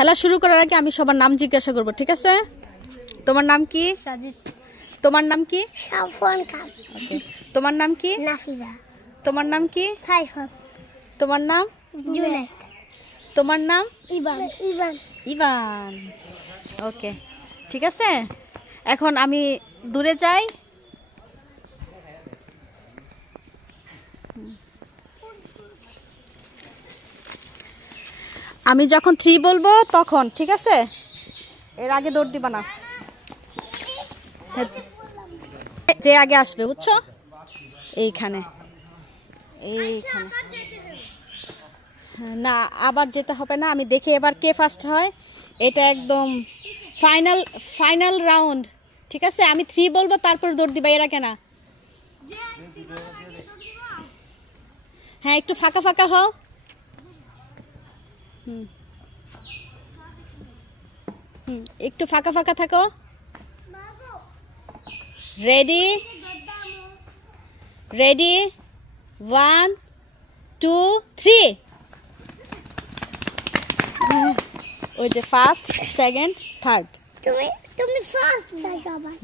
খেলা শুরু করার আগে আমি সবার নাম জিজ্ঞাসা করব, ঠিক আছে? তোমার নাম কি? সাজিদ। তোমার নাম কি? সাফওয়ান খান। ওকে। তোমার নাম কি? নাফিজা। তোমার নাম কি? সাইফাত। তোমার নাম? জুনাইদ। তোমার নাম? ইবান। ইবান। ইভান। ওকে, ঠিক আছে। এখন আমি দূরে যাই। আমি যখন 3 বলবো তখন, ঠিক আছে? এর আগে দৌড় দিবা না। যে আগে আসবে, বুঝছো? এইখানে এইখানে না, আবার যেতে হবে না। আমি দেখি এবার কে ফার্স্ট হয়। এটা একদম ফাইনাল রাউন্ড, ঠিক আছে? আমি 3 বলবো, তারপর দৌড় দিবা, এর আগে না। হ্যাঁ, একটু ফাঁকা ফাঁকা হও। একটু ফাঁকা ফাঁকা থাকো। Ready ready 1 2 3। ওই যে ফার্স্ট, সেকেন্ড, থার্ড। তুমি ফার্স্ট দাও সবাই।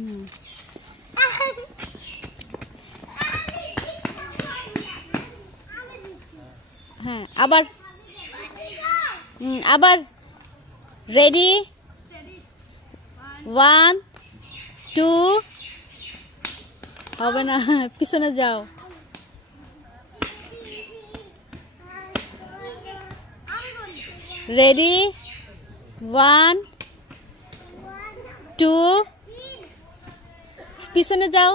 হ্যাঁ, আবার রেডি 1 2। হবে না, পিছনে যাও। রেডি 1 2। পিছনে যাও।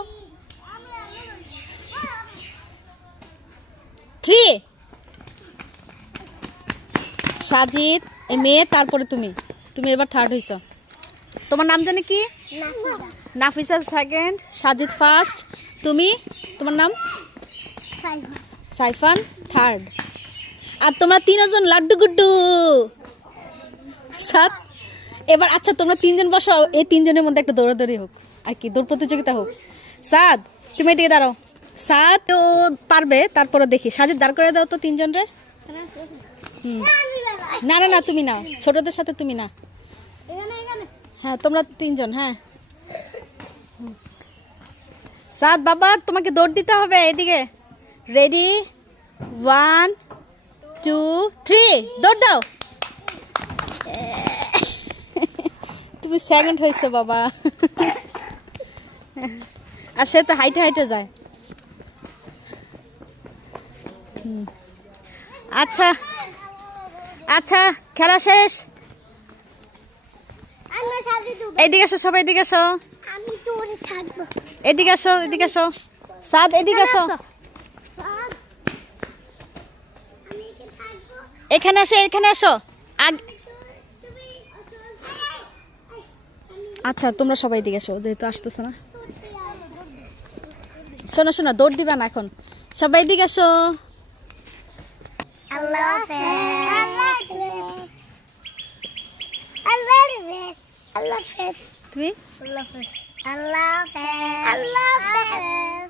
3। সাজিদ মেয়ে, তারপরে তুমি এবার থার্ড হইছ। তোমার নাম জানি কি? নাফিসা সেকেন্ড, সাজিদ ফার্স্ট, তোমার নাম? সাইফান থার্ড। আর তোমরা 3 জন লাড্ডু গুড্ডু সাত। এবার আচ্ছা, তোমরা 3 জন বসো, এই 3 জনের মধ্যে একটা দৌড়াদৌড়ি হোক, আর কি দৌড় প্রতিযোগিতা হোক। সাদ, তুমি এদিকে দাঁড়াও। সাদ ও পারবে, তারপরে দেখি। সাজিদ দাঁড় করে দাও তো 3 জনরে। না না না, তুমি না, ছোটদের সাথে তুমি না। হ্যাঁ, তোমরা 3 জন। হ্যাঁ, সাদ বাবা, তোমাকে দৌড় দিতে হবে। এদিকে রেডি 1 2 3, দৌড় দাও। তুমি সেকেন্ড হয়েছো বাবা। আর সে তো হাইটে হাইটে যায়। আচ্ছা আচ্ছা, খেলা শেষ। এইদিকে আসো, সবাই এদিকে আসো। আমি তোরে থাকবো। এদিকে আসো, এদিকে আসো। সাদ, এদিকে আসো। এখানে আসো, এখানে আসো। আচ্ছা, তোমরা সবাই এদিকে আসো, যেহেতু আসতেছে না। শোনো শোনো, দৌড় দিবা না এখন। সবাই এদিকে আসো। আল্লাহ হাফেজ। আল্লাহ হাফেজ। আল্লাহ হাফেজ। তুমি? আল্লাহ হাফেজ। আল্লাহ হাফেজ। আল্লাহ হাফেজ।